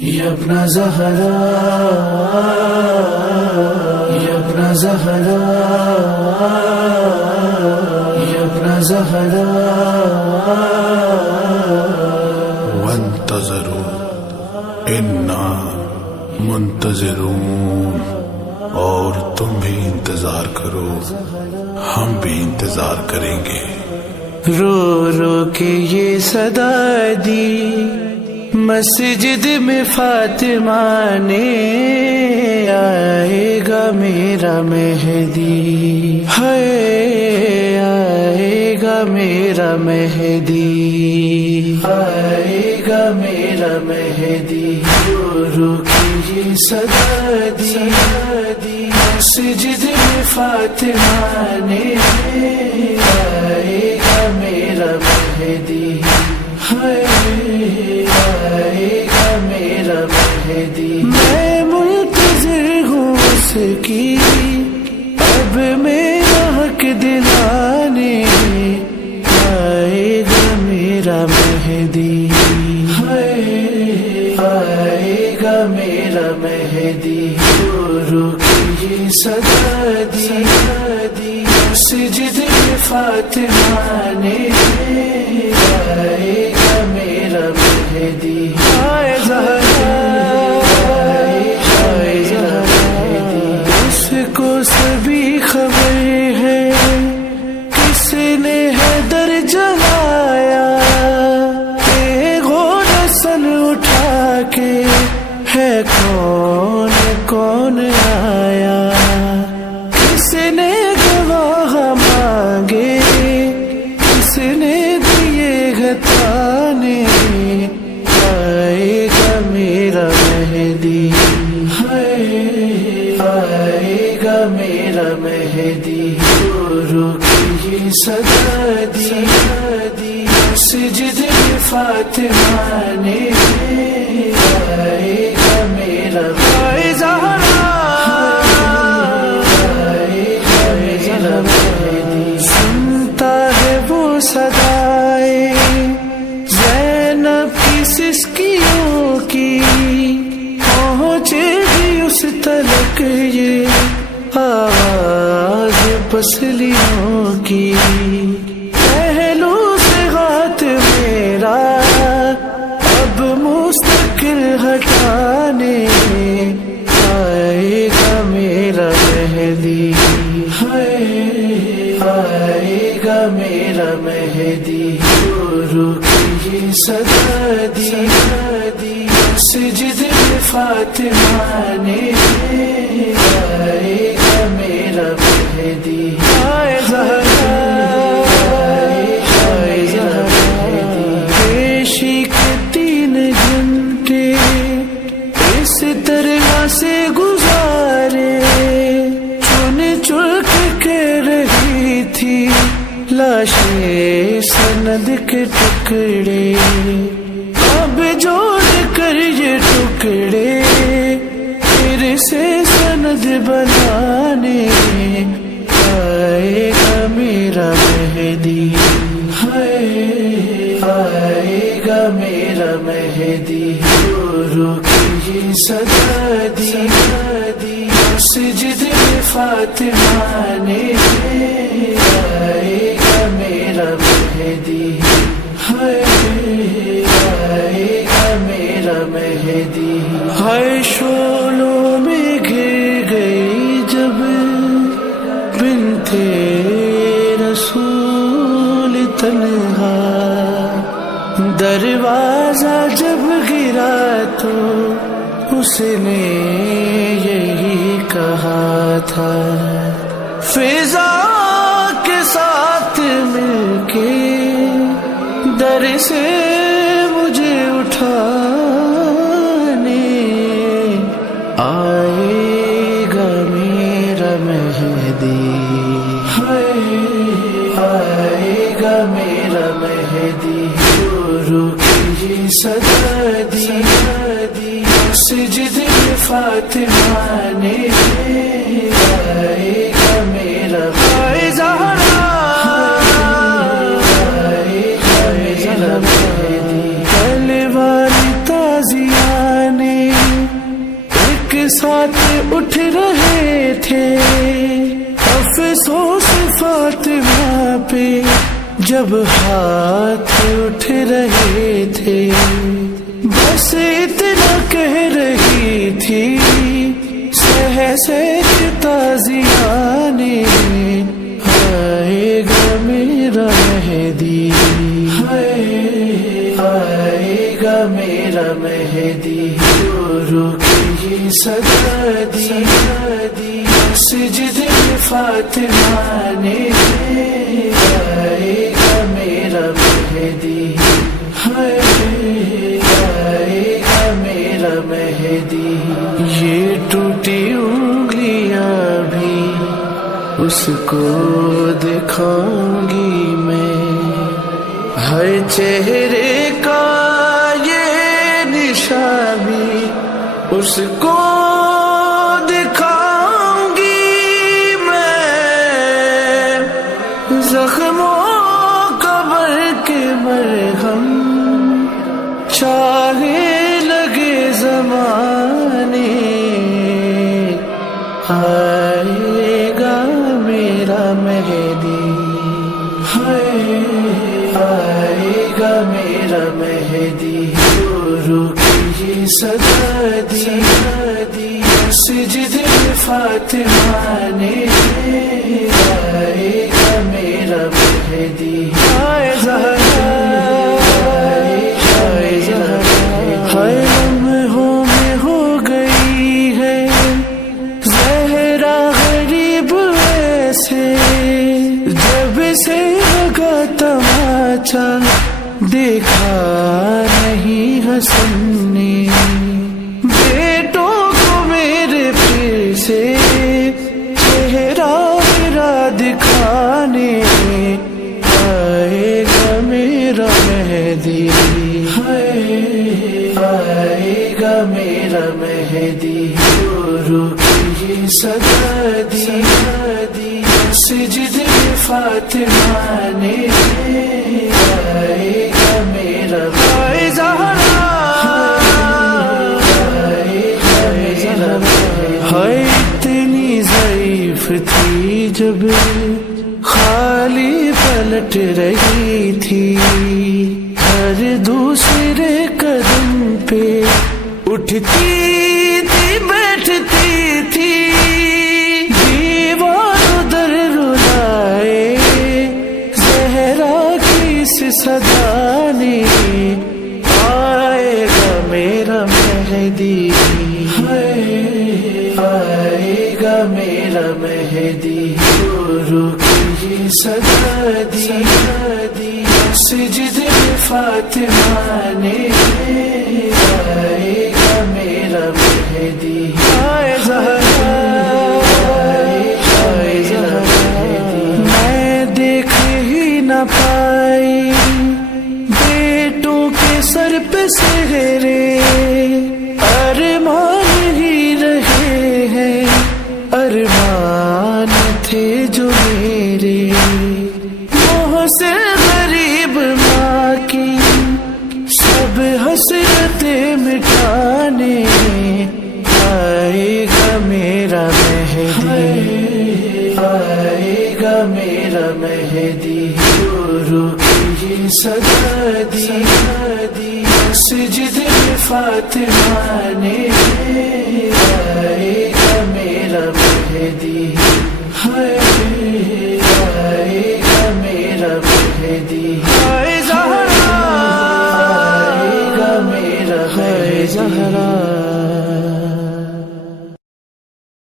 یا ابن زہرا یا ابن زہرا یا ابن زہرا وانتظروا انا منتظرون، اور تم بھی انتظار کرو، ہم بھی انتظار کریں گے۔ رو رو کے یہ صدا دی مسجد میں فاطمہ نے، آئے گا میرا مہدی، ہے آئے گا میرا مہدی، آئے گا میرا مہدی۔ رو رو کے یہ صدا دی مسجد میں فاطمہ نے، آئے گا میرا مہدی، آئے گا میرا مہدی۔ میں منتظر ہوں اس کی، اب میرا حق دلانے، آئے گا میرا مہدی، آئے گا میرا مہدی۔ رو رو کے یہ صدا دی مسجد میں فاطمہ نے، آئے گا میرا مہدی، آئے زہرا آئے زہرا۔ اس کو سبھی خبر ہے کس نے حیدر جلایا، سن اٹھا کے ہے کون کون آیا، کس نے گواہ مانگے، کس نے دیے گتانے، آئے گا میرا مہدی، آئے گا میرا مہدی۔ رو رو کے یہ صدا دی مسجد میں فاطمہ نے، آئے گا میرا آئے زہرا آئے گا میرا مہدی۔ سنتا ہے وہ صدائے زینب کی سسکیوں کی، پہنچے گی اس تلک یہ آواز پسلیوں کی، پہلو سے ہاتھ میرا اب مستقل ہٹانے، آئے گا میرا مہدی، آئے گا میرا مہدی۔ رو رو کے یہ صدا دی مسجد میں فاطمہ نے، آئے گا میرا مہدی، آئے زہرا آئے زہرا۔ پیشی کے 3 گھنٹے اس طرح سے گزارے، چن چن کے کہہ رہی تھی لاشیں سند کے ٹکڑے، اب جوڑ کر یہ ٹکڑے پھر سے سند بنانے، آئے گا میرا مہدی، آئے گا میرا مہدی۔ رو رو کے یہ صدا دی مسجد میں فاطمہ نے، آئے گا میرا مہدی، آئے گا میرا مہدی۔ ہائے شولوں میں گر گئی جب بنت رسول تنہا، دروازہ جب گرا تو اس نے یہی کہا تھا، فضا کے ساتھ مل کے در سے مجھے اٹھانے، آئے گا میرا مہدی، آئے گا میرا مہدی۔ رو رو کے یہ صدا دی مسجد میں فاطمہ نے، آئے گا میرا آئے زہرا آئے گا میرا مہدی۔ تلوار تازیاں نے ساتھ اٹھ رہے تھے، افسوس فاطمہ پہ جب ہاتھ اٹھ رہے تھے، بس اتنا کہہ رہی تھی سہسہ تازیانے، آئے گا میرا مہدی، آئے گا میرا مہدی، رو کی صدا دی مسجد فاطمہ نے، آئے گا میرا مہدی، آئے گا میرا مہدی، یہ ٹوٹی انگلیاں بھی اس کو دکھاؤں گی میں، ہر چہرے کا یہ نشان بھی اس کو دکھاؤں گی میں، زخموں قبر کے مرہم چاہے لگے زمانے، آئے گا میرا مہدی، آئے گا میرا مہدی، رو کی صدا دی مسجد فاطمہ نے، آئے گا میرا مہدی، آئے زہرا، آئے زہرا، ہر لمحوں میں ہو گئی ہے زہرا غریب ایسے، جب سے لگا تماچا دیکھا نہیں حسن نے، بیٹوں کو میرے پھر سے چہرہ میرا دکھانے، آئے گا میرا مہدی، آئے گا میرا مہدی، رو کی صدا دی مسجد فاطمہ نے، آئے گا میرا ہائے اتنی ضعیف تھی جب خالی پلٹ رہی تھی، ہر دوسرے قدم پہ اٹھتی تھی بیٹھتی تھی، دیوار ادھر رلائے زہرا کی اس صدا نے، آئے گا میرا مہدی، آئے گا میرا مہدی، رو کی صدا دی مسجد فاطمہ نے، آئے گا میرا مہدی، آئے زہرا، آئے زہرا، میں دیکھ ہی نہ پائی بیٹوں کے سر پہ سہرے، ارمان ہی رہے ہیں ارمان تھے جو میرے، محسن غریب ماں کی سب حسرتیں مٹانے، آئے گا میرا مہدی، آئے گا میرا مہدی، رو کی صدا دی مسجد فاطمہ نے، آئے گا میرا مہدی، آئے گا میرا مہدی، آئے زہرا، آئے گا میرا زہرا۔